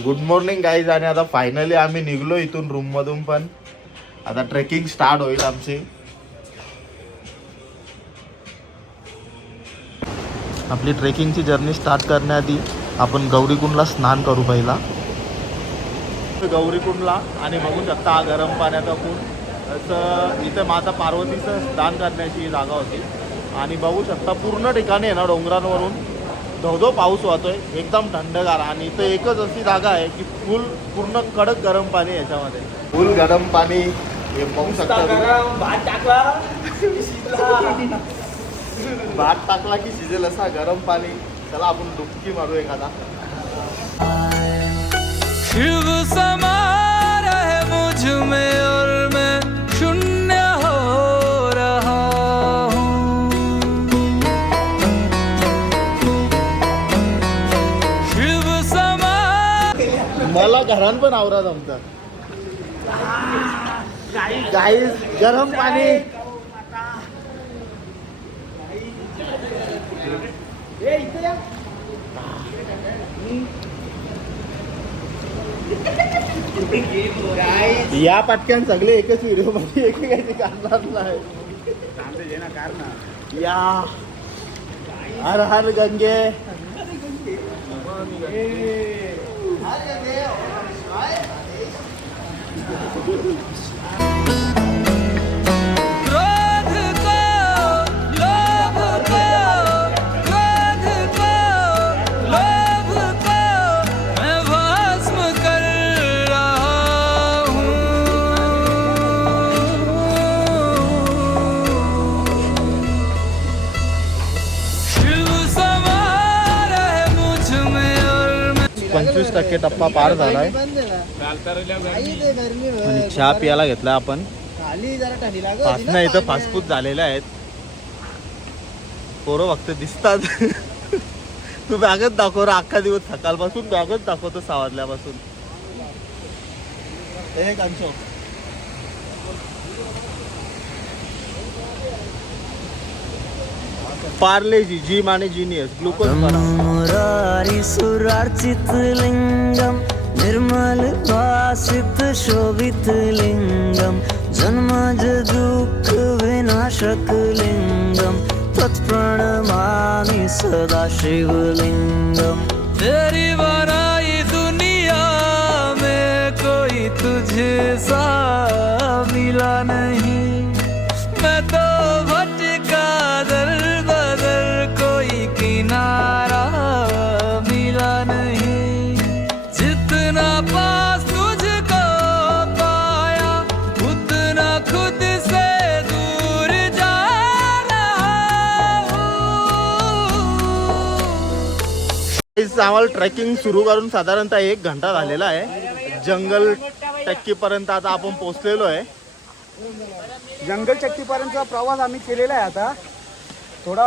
Good morning guys. आणि आता finally आम्ही निघलो इथून रूम मधून. पण आता ट्रेकिंग स्टार्ट होईल आमची. आपली ट्रेकिंगची जर्नी स्टार्ट करण्याआधी आपण गौरीकुंडला स्नान करू पहिला. गौरीकुंडला आणि बघू शकता हा गरम पाण्याचा कुंड. असं इथं माता पार्वतीचं स्नान करण्याची जागा होती. आणि बघू शकता पूर्ण ठिकाणी आहे ना डोंगरांवरून धोधो पाऊस वाहतोय, एकदम थंडगार. आणि इथं एकच अशी जागा आहे की पूर्ण कडक गरम पाणी आहे याच्यामध्ये. फुल गरम पाणी हे बघू शकता. भात टाकला की शिजेल असा गरम पाणी. चला आपण डुबकी मारू एखादा. शिव समा रहे मुझ में और मैं शून्य हो रहा हूँ. शिव समा मला घरान पण आवरा जमतं. गाईस गरम पाणी. या पटक्यान सगळे एकच व्हिडिओ मध्ये एकेकाची करणार नाही. या हर हर गंगे. क्रोध को लोभ को क्रोध को लोभ को मैं भस्म कर रहा हूँ. शिव समा रहे मुझ में और मैं 25% टप्पा पार झालाय. आणि चहा पियाला घेतला आपण. फासना इथं फासफूस झालेल्या आहेत. पोरं फक्त दिसतात. तू बॅगच दाखव रे. अख्खा दिवस सकाळपासून बॅगच दाखवतो 6 वाजल्यापासून. एक अंशो पार्ले जी जिम आणि जीनियस ग्लुकोज मुरारी सुरार्चित लिंगम निर्मल भासित शोभित लिंगम जन्मज दुःख विनाशक लिंगम तत्प्रणमामि सदा शिवलिंगम. तेरी बनाई दुनिया में कोई तुझे सा मिला नहीं. मैं तो भटका दर बदर कोई किनारा मिला नहीं. जितना पास तुझको पाया उतना खुद से दूर जा रहा हूँ. आम्हाला ट्रेकिंग सुरू करून साधारणतः 1 घंटा झालेला आहे. जंगल टक्कीपर्यंत आता आपण पोहोचलेलो आहे. जंगल चक्कीपर्यंतचा प्रवास आम्ही केलेला आहे. आता थोडा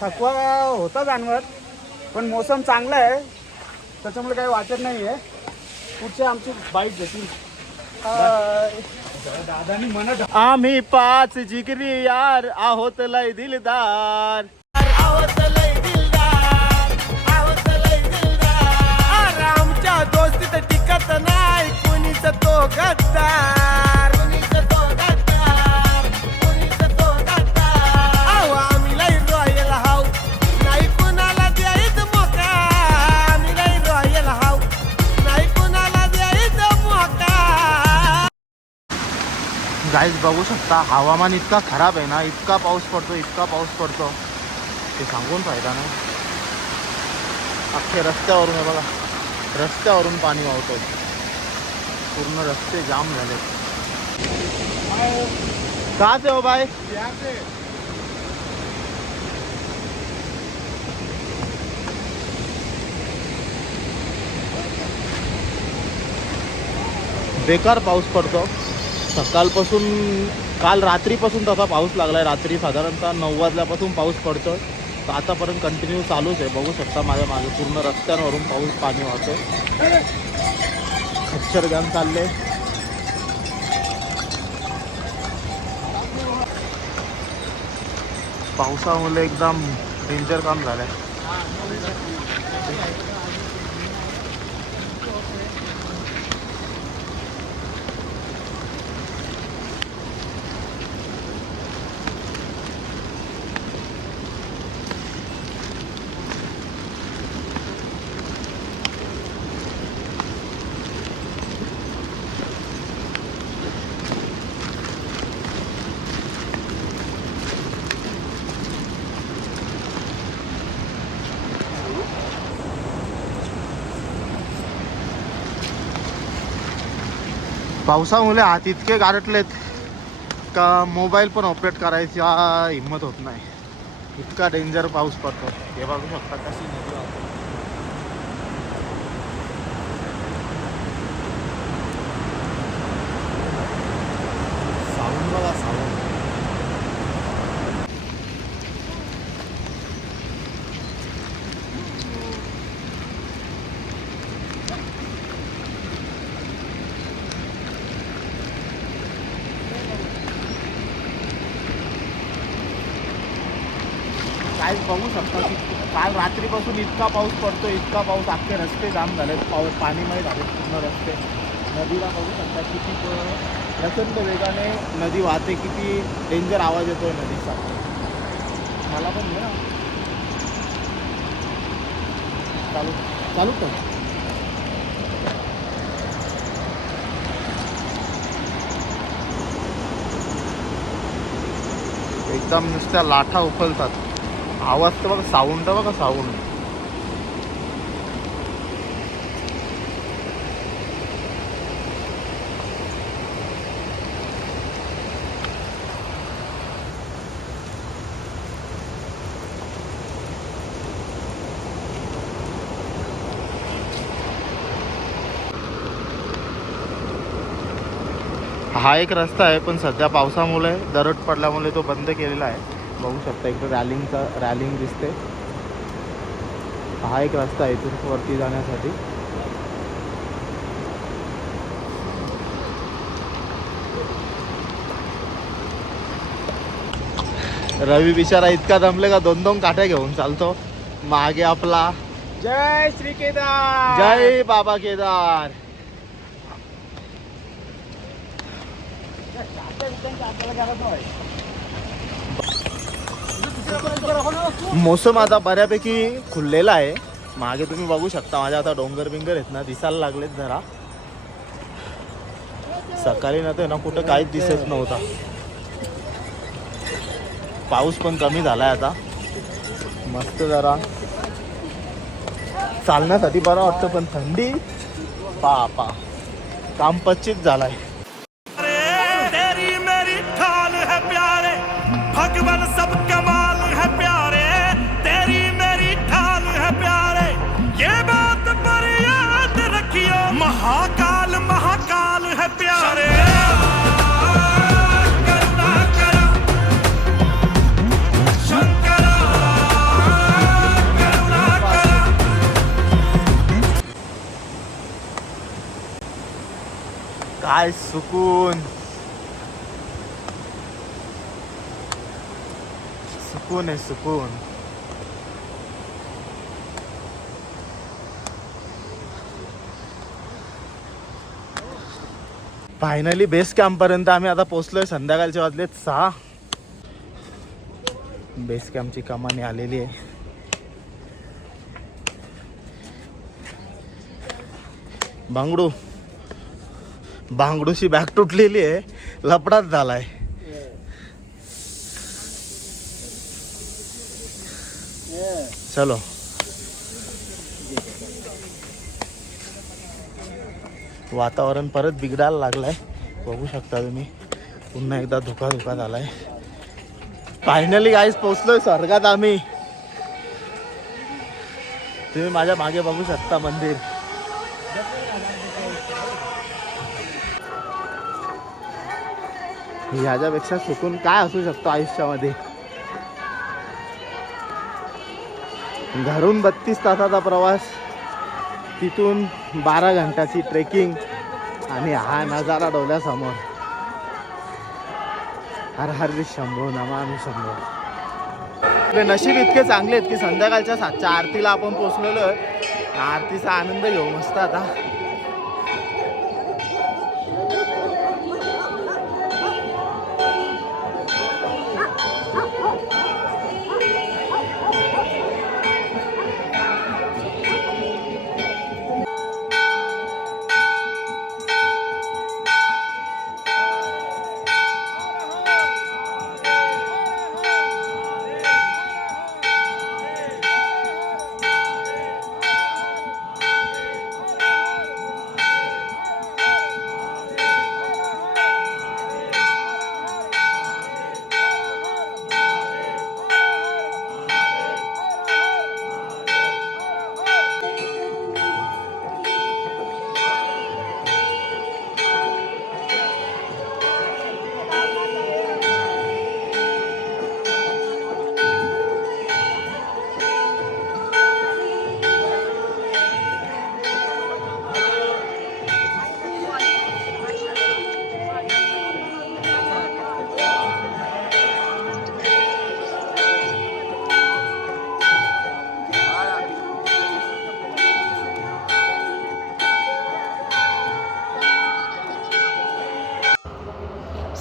थकवा होता जाणवत, पण मोसम चांगला आहे त्याच्यामुळे काही वाटत नाही आहे. पुढचे आमची बाईक घेतील. दादानी म्हणत आम्ही 5 जिगरी यार आहोत लय दिलदार. आमच्या दोस्तीत टिकत नाही कुणीच तो गद्दार. आम्ही लय रॉयल हाऊ नाही कुणाला द्यायचं मोका. आम्ही लय रॉयल हाऊ नाही कुणाला द्यायचं मोका. गाईज बघू शकता हवामान इतका खराब आहे ना. इतका पाऊस पडतो ते सांगून फायदा नाही. अख्खे रस्त्यावरून आहे बघा. रस्त्यावरून पाणी वाहतोय. पूर्ण रस्ते जाम झाले. कहाँ से हो भाई? बेकार पाऊस पडतो सकाळपासून. काल रात्रीपासून तसा पाऊस लागलाय. रात्री साधारणतः 9 वाजल्यापासून पाऊस पडतो. तर आतापर्यंत कंटिन्यू चालूच आहे. बघू शकता माझ्या मागे पूर्ण रस्त्यांवरून पाणी वाहतोय. खच्चर गॅन चालले. पावसामुळे एकदम डेंजर काम झालंय. पावसामुळे हात इतके गारटलेत का मोबाईल पण ऑपरेट करायची हिंमत होत नाही, इतका डेंजर पाऊस पडतो. हे बघू शकता कशी नदी वाहते. साऊंड बघा, साऊंड. काय बघू शकता की काल रात्रीपासून इतका पाऊस पडतो, इतका पाऊस, अख्खे रस्ते जाम झालेत, पाणीमय झालेत पूर्ण रस्ते. नदीला बघू शकता किती प्रचंड वेगाने नदी वाहते, किती डेंजर आवाज येतोय नदीचा. मला पण घे ना, चालू चालू कर. एकदम नुसत्या लाटा उफलतात. आवाज तर बघा, साऊंड तर बघा, साऊंड. हा एक रस्ता आहे, पण सध्या पावसामुळे दरड पडल्यामुळे तो बंद केलेला आहे. बघू शकता इकडे रॅलिंग दिसते. हा एक रस्ता आहे इथून वरती जाण्यासाठी. रवी बिचारा इतका दमले का 2-2 काठ्या घेऊन चालतो. मागे आपला जय श्री केदार, जय बाबा केदार. मोसम आता बऱ्यापैकी खुललेला आहे. मागे तुम्ही बघू शकता माझ्या आता डोंगर बिंगर आहेत ना, दिसायला लागलेत जरा. सकाळी ना ते ना कुठं काहीच दिसत नव्हता. पाऊस पण कमी झालाय आता, मस्त जरा चालण्यासाठी बरं वाटतं, पण थंडी पा काम पच्चीत झालाय. भगवान सब कमाल है प्यारे, तेरी मेरी ढाल है प्यारे, ये बात पर याद रखियो, महाकाल महाकाल है प्यारे. करुणा करो शंकरा, करुणा करो. काय सुकून, सुकून आहे सुकून. फायनली बेस कॅम्प पर्यंत आम्ही आता पोहोचलोय. संध्याकाळचे वाजलेत 6. बेस कॅम्पची कमानी आलेली आहे. बांगडूची बॅग तुटलेली आहे, लपडाच झालाय. चलो वातावरण परत बिघडायला लागलाय, बघू शकता तुम्ही. पुन्हा एकदा धुका झालाय. फायनली गाईस पोहोचलोय स्वर्गात आम्ही. तुम्ही माझ्या मागे बघू शकता मंदिर. ह्याच्यापेक्षा सुकून काय असू शकतो आयुष्यामध्ये. घरून 32 तासाचा प्रवास, तिथून 12 घंटाची ट्रेकिंग, आणि हा नजारा डोळ्यासमोर. हर हर शंभो नमामि शंभो. आपले नशीब इतके चांगले आहेत की संध्याकाळच्या 7च्या आरतीला आपण पोचलेलो आहे. आरतीचा आनंद घेऊ मस्त आता.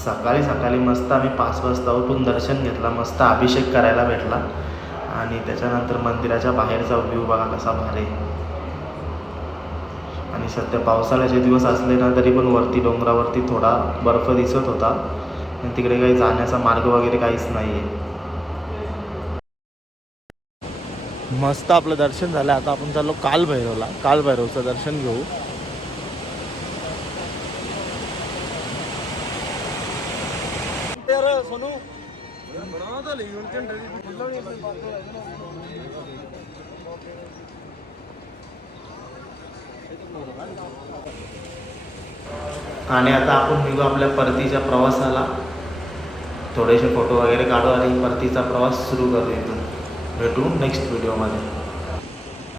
सकाळी सकाळी मस्त आम्ही 5 वाजता उठून दर्शन घेतला, मस्त अभिषेक करायला भेटला आणि त्याच्यानंतर मंदिराच्या बाहेरचा व्ह्यू बघा कसा भारी आहे. आणि सध्या पावसाळ्याचे दिवस असले ना तरी पण वरती डोंगरावरती थोडा बर्फ दिसत होता आणि तिकडे काही जाण्याचा मार्ग वगैरे काहीच नाही आहे. मस्त आपलं दर्शन झालं. आता आपण चाललो कालभैरवला, कालभैरवचं दर्शन घेऊ. आणि आता आपण निघू आपल्या परतीच्या प्रवासाला. थोडेसे फोटो वगैरे काढू आणि परतीचा प्रवास सुरू करू. इथून भेटू नेक्स्ट व्हिडिओमध्ये.